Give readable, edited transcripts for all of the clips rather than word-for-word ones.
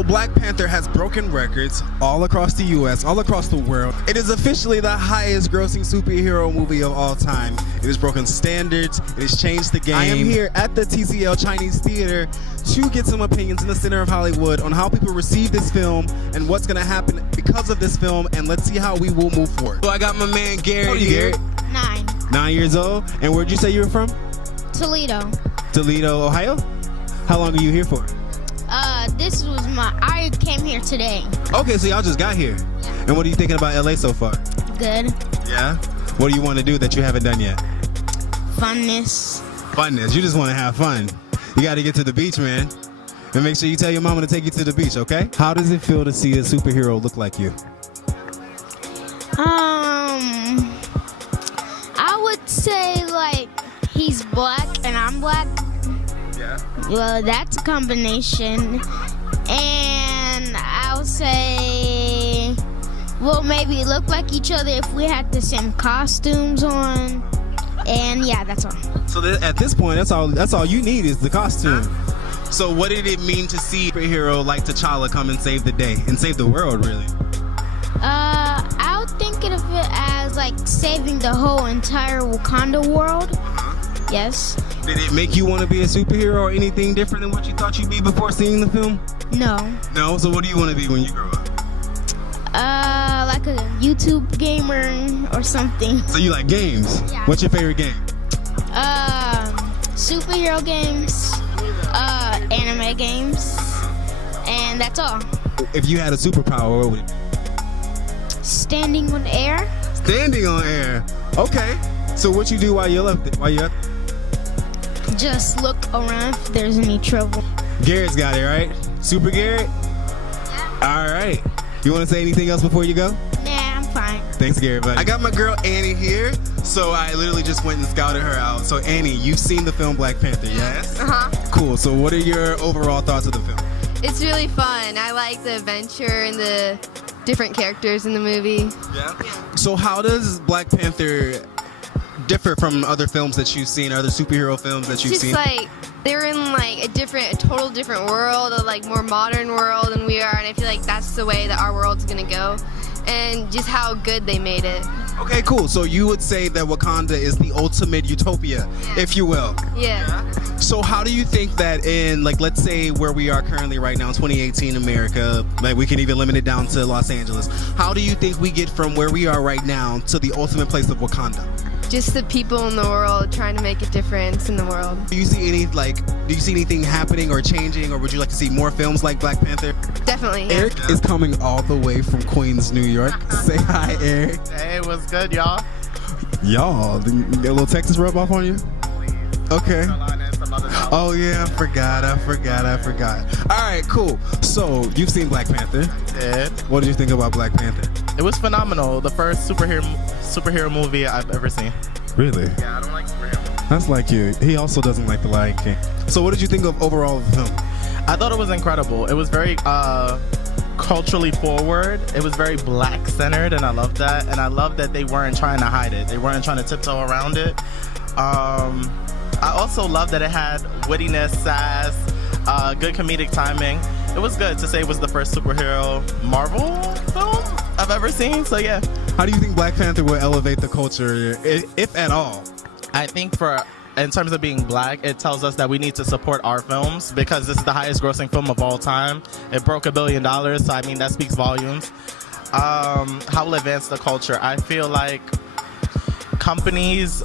So Black Panther has broken records all across the US, all across the world. It is officially the highest grossing superhero movie of all time. It has broken standards, it has changed the game. I am here at the TCL Chinese Theater to get some opinions in the center of Hollywood on how people receive this film and what's gonna happen because of this film, and let's see how we will move forward. So I got my man Garrett here. 9. 9 years old. And where'd you say you were from? Toledo. Toledo, Ohio? How long are you here for? I came here today. Okay, so y'all just got here. Yeah. And what are you thinking about LA so far? Good. Yeah? What do you want to do that you haven't done yet? Funness. Funness. You just want to have fun. You got to get to the beach, man. And make sure you tell your mama to take you to the beach, okay? How does it feel to see a superhero look like you? I would say like he's black and I'm black. Yeah. Well, that's a combination. And I'll say we'll maybe look like each other if we had the same costumes on. And yeah, that's all. So at this point, that's all you need is the costume. So what did it mean to see a superhero like T'Challa come and save the day and save the world, really? I'll think of it as like saving the whole entire Wakanda world. Yes. Did it make you want to be a superhero or anything different than what you thought you'd be before seeing the film? No. No? So what do you want to be when you grow up? Like a YouTube gamer or something. So you like games? Yeah. What's your favorite game? Superhero games, anime games, and that's all. If you had a superpower, what would it be? Standing on air. Standing on air. Okay. So what you do while you're up there? Just look around if there's any trouble. Garrett's got it, right? Super Garrett? Yeah. All right. You want to say anything else before you go? Nah, I'm fine. Thanks, Garrett, buddy. I got my girl Annie here, so I literally just went and scouted her out. So Annie, you've seen the film Black Panther, yes? Uh-huh. Cool. So what are your overall thoughts of the film? It's really fun. I like the adventure and the different characters in the movie. Yeah? So how does Black Panther differ from other films that you've seen, other superhero films that you've seen? It's just like they're in like a total different world, a like more modern world than we are, and I feel like that's the way that our world's gonna go, and just how good they made it. Okay, cool. So you would say that Wakanda is the ultimate utopia, if you will. Yeah. So how do you think that in, like, let's say where we are currently right now in 2018 America, like we can even limit it down to Los Angeles, how do you think we get from where we are right now to the ultimate place of Wakanda? Just the people in the world trying to make a difference in the world. Do you see anything happening or changing, or would you like to see more films like Black Panther? Definitely. Yeah. Eric is coming all the way from Queens, New York. Say hi, Eric. Hey, what's good, y'all? Y'all, get a little Texas rub off on you? Okay. Oh yeah, I forgot. All right, cool. So you've seen Black Panther. Yeah. What did you think about Black Panther? It was phenomenal. The first superhero movie I've ever seen. Really? Yeah, I don't like superheroes. That's like you. He also doesn't like The Lion King. So what did you think of overall of the film? I thought it was incredible. It was very culturally forward. It was very black centered, and I love that. And I love that they weren't trying to hide it. They weren't trying to tiptoe around it. I also love that it had wittiness, sass, good comedic timing. It was good to say it was the first superhero Marvel film I've ever seen, so yeah. How do you think Black Panther will elevate the culture, if at all? I think in terms of being black, it tells us that we need to support our films because this is the highest grossing film of all time. It broke $1 billion, so I mean, that speaks volumes. How will it advance the culture? I feel like companies,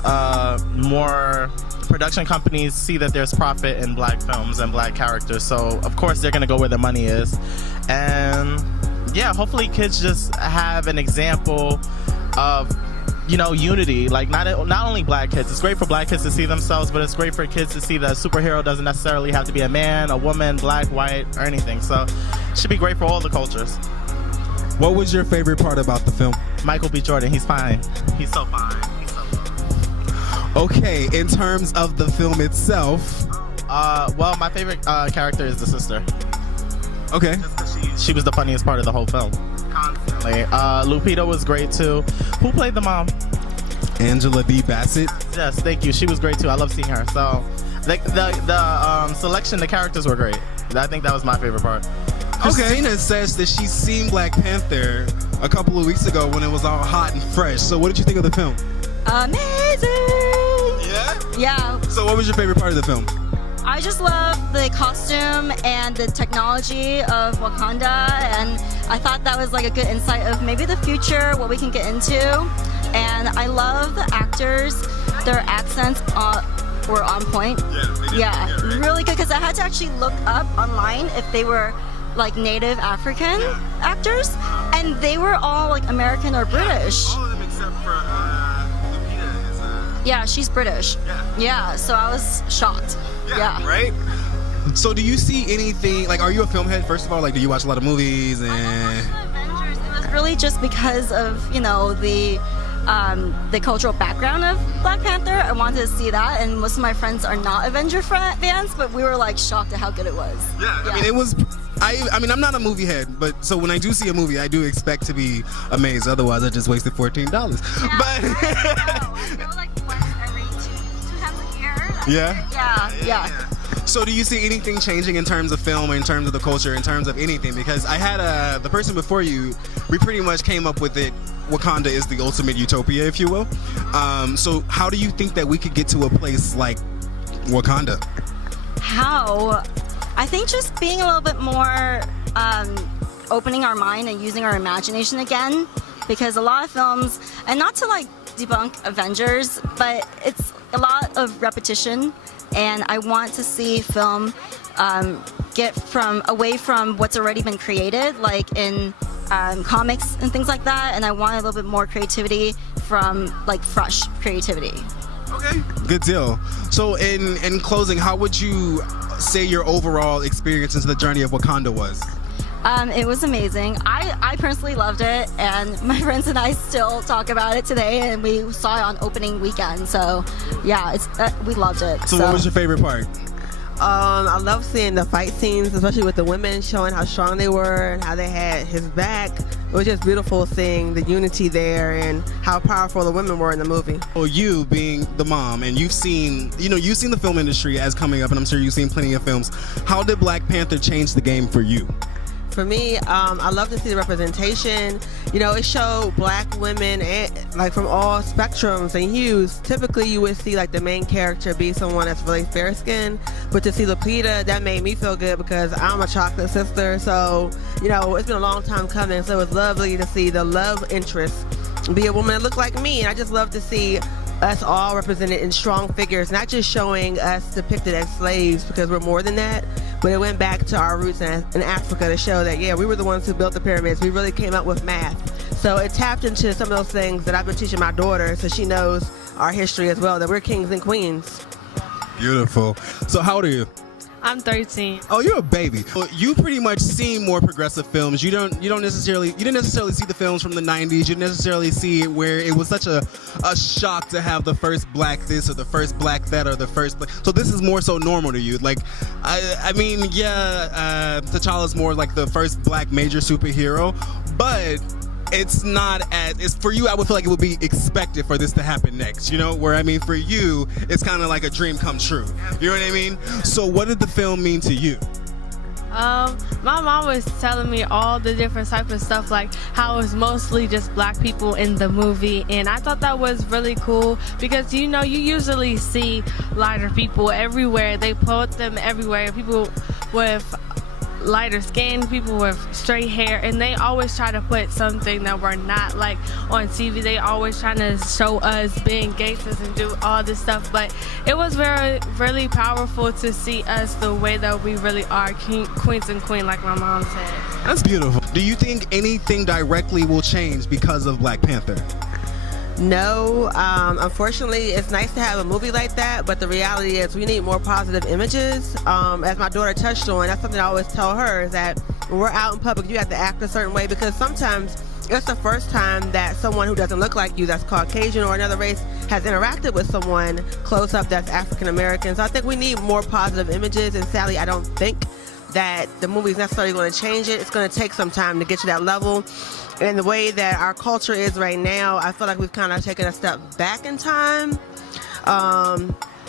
more production companies see that there's profit in black films and black characters, so of course they're gonna go where the money is. And yeah, hopefully kids just have an example of, you know, unity. Like not only black kids. It's great for black kids to see themselves, but it's great for kids to see that a superhero doesn't necessarily have to be a man, a woman, black, white, or anything. So it should be great for all the cultures. What was your favorite part about the film? Michael B. Jordan, he's fine. He's so fine. Okay, in terms of the film itself, well, my favorite character is the sister. Okay. Just 'cause she was the funniest part of the whole film. Constantly. Lupita was great too. Who played the mom? Angela B. Bassett. Yes, thank you. She was great too. I love seeing her. So the selection, the characters were great. I think that was my favorite part. Christina says that she's seen Black Panther a couple of weeks ago when it was all hot and fresh. So what did you think of the film? Amazing! Yeah? Yeah. So what was your favorite part of the film? I just love the costume and the technology of Wakanda, and I thought that was like a good insight of maybe the future, what we can get into. And I love the actors, their accents were on point. Yeah, really good, because I had to actually look up online if they were like native African actors, and they were all like American or British. All of them except for Lupita is Yeah, she's British. Yeah, so I was shocked. Yeah. Right? So do you see anything, like, are you a film head, first of all? Like, do you watch a lot of movies? And Avengers, it was really just because of, you know, the cultural background of Black Panther. I wanted to see that, and most of my friends are not Avenger fans, but we were like shocked at how good it was. Yeah, I mean, it was, I mean, I'm not a movie head, but so when I do see a movie, I do expect to be amazed. Otherwise, I just wasted $14. Yeah. But It was like once every two times a year. Yeah. So do you see anything changing in terms of film, in terms of the culture, in terms of anything? Because I had the person before you, we pretty much came up with it. Wakanda is the ultimate utopia, if you will. So how do you think that we could get to a place like Wakanda? How? I think just being a little bit more opening our mind and using our imagination again, because a lot of films, and not to like debunk Avengers, but it's a lot of repetition, and I want to see film get away from what's already been created, like in comics and things like that, and I want a little bit more creativity from like fresh creativity. Okay, good deal. So in closing, how would you say your overall experience into the journey of Wakanda was? It was amazing. I personally loved it, and my friends and I still talk about it today, and we saw it on opening weekend. So yeah, we loved it. So what was your favorite part? I love seeing the fight scenes, especially with the women, showing how strong they were and how they had his back. It was just beautiful seeing the unity there and how powerful the women were in the movie. Well, you being the mom, and you've seen the film industry as coming up, and I'm sure you've seen plenty of films. How did Black Panther change the game for you? For me, I love to see the representation. You know, it showed black women like from all spectrums and hues. Typically, you would see like the main character be someone that's really fair skinned, but to see Lupita, that made me feel good because I'm a chocolate sister. So, you know, it's been a long time coming. So it was lovely to see the love interest be a woman that looked like me, and I just love to see us all represented in strong figures, not just showing us depicted as slaves, because we're more than that, but it went back to our roots in Africa to show that, yeah, we were the ones who built the pyramids. We really came up with math. So it tapped into some of those things that I've been teaching my daughter, so she knows our history as well, that we're kings and queens. Beautiful. So how old are you? I'm 13. Oh, you're a baby. Well, you pretty much seen more progressive films. You didn't necessarily see the films from the 90s. You didn't necessarily see it where it was such a shock to have the first black this or the first black that or the first black. So this is more so normal to you. Like, I mean, yeah, T'Challa's more like the first black major superhero, but it's not it's for you. I would feel like it would be expected for this to happen next, you know, where I mean for you it's kind of like a dream come true, you know what I mean? So what did the film mean to you? My mom was telling me all the different types of stuff, like how it was mostly just black people in the movie, and I thought that was really cool because, you know, you usually see lighter people everywhere. They put them everywhere, people with lighter skin, people with straight hair, and they always try to put something that we're not, like on TV. They always trying to show us being gangsters and do all this stuff, but it was really powerful to see us the way that we really are, queens and queen, like my mom said. That's beautiful. Do you think anything directly will change because of Black Panther? No, unfortunately, it's nice to have a movie like that, but the reality is we need more positive images. As my daughter touched on, that's something I always tell her, is that when we're out in public, you have to act a certain way, because sometimes it's the first time that someone who doesn't look like you, that's Caucasian or another race, has interacted with someone close up that's African American. So I think we need more positive images, and sadly, I don't think that the movie's necessarily going to change it. It's going to take some time to get to that level. And the way that our culture is right now, I feel like we've kind of taken a step back in time.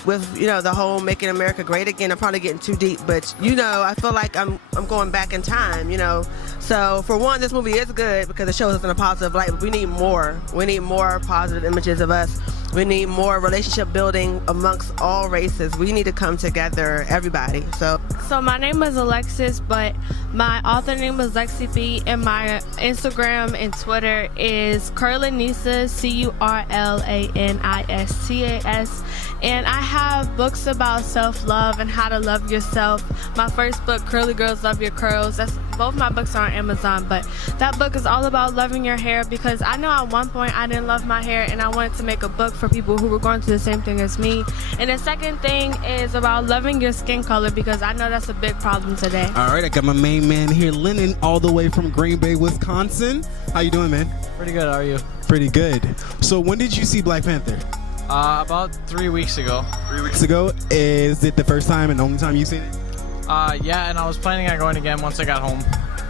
with the whole making America great again. I'm probably getting too deep, but I feel like I'm going back in time. So for one, this movie is good because it shows us in a positive light. But we need more. We need more positive images of us. We need more relationship building amongst all races. We need to come together, everybody. So my name is Alexis, but my author name is Lexi B, and my Instagram and Twitter is Curlanistas, CURLANISTAS. And I have books about self-love and how to love yourself. My first book, Curly Girls Love Your Curls, both my books are on Amazon, but that book is all about loving your hair, because I know at one point I didn't love my hair and I wanted to make a book for people who were going through the same thing as me. And the second thing is about loving your skin color, because I know that's a big problem today. All right, I got my main man here, Lennon, all the way from Green Bay, Wisconsin. How you doing, man? Pretty good, how are you? Pretty good. So when did you see Black Panther? About 3 weeks ago. 3 weeks ago? Is it the first time and only time you've seen it? Yeah, and I was planning on going again once I got home.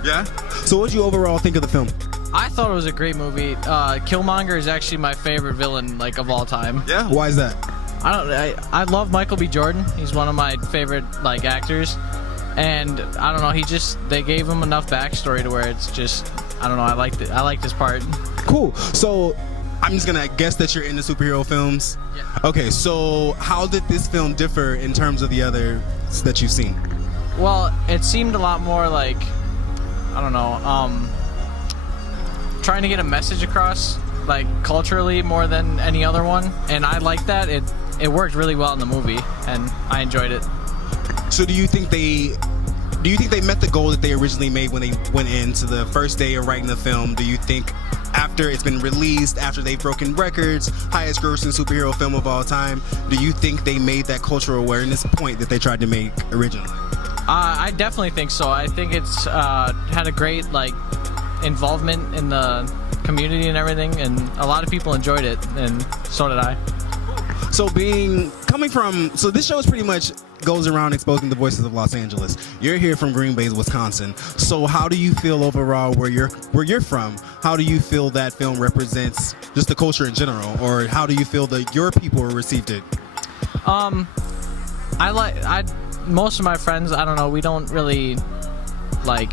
Yeah? So what did you overall think of the film? I thought it was a great movie. Killmonger is actually my favorite villain, of all time. Yeah? Why is that? I love Michael B. Jordan. He's one of my favorite, actors. And, I don't know, they gave him enough backstory to where it's just, I don't know, I liked it. I liked this part. Cool. So I'm just gonna guess that you're into superhero films. Yeah. Okay, so how did this film differ in terms of the others that you've seen? Well, it seemed a lot more I don't know, trying to get a message across, culturally more than any other one. And I like that. It worked really well in the movie, and I enjoyed it. So do you think they met the goal that they originally made when they went into the first day of writing the film? Do you think after it's been released, after they've broken records, highest grossing superhero film of all time, do you think they made that cultural awareness point that they tried to make originally? I definitely think so. I think it's had a great involvement in the community and everything, and a lot of people enjoyed it, and so did I. So so this show is pretty much goes around exposing the voices of Los Angeles. You're here from Green Bay, Wisconsin. So how do you feel overall where you're from? How do you feel that film represents just the culture in general, or how do you feel that your people received it? Most of my friends, I don't know, we don't really I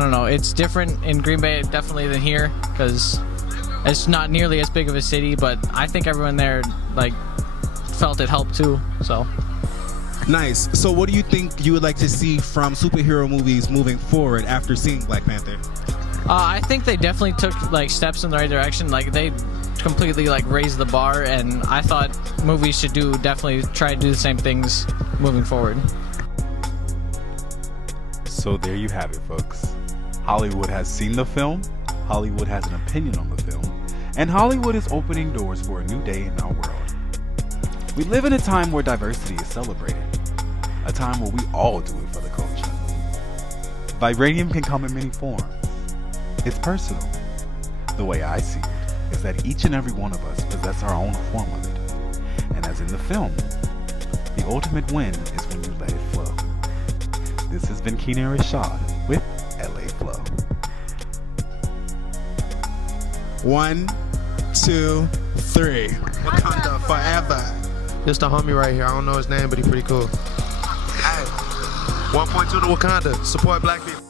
don't know, it's different in Green Bay definitely than here, because it's not nearly as big of a city, but I think everyone there felt it helped too. So nice. So what do you think you would like to see from superhero movies moving forward after seeing Black Panther? I think they definitely took steps in the right direction. They completely raised the bar, and I thought movies should definitely try to do the same things moving forward. So there you have it, folks. Hollywood has seen the film, Hollywood has an opinion on the film, and Hollywood is opening doors for a new day in our world. We live in a time where diversity is celebrated, a time where we all do it for the culture. Vibranium can come in many forms. It's personal. The way I see it is that each and every one of us possess our own form of it. And as in the film, the ultimate win is when you let it flow. This has been Keenan Rashad with LA Flow. 1, 2, 3. Wakanda forever. This the homie right here. I don't know his name, but he pretty cool. Hey, 1.2 to Wakanda. Support black people.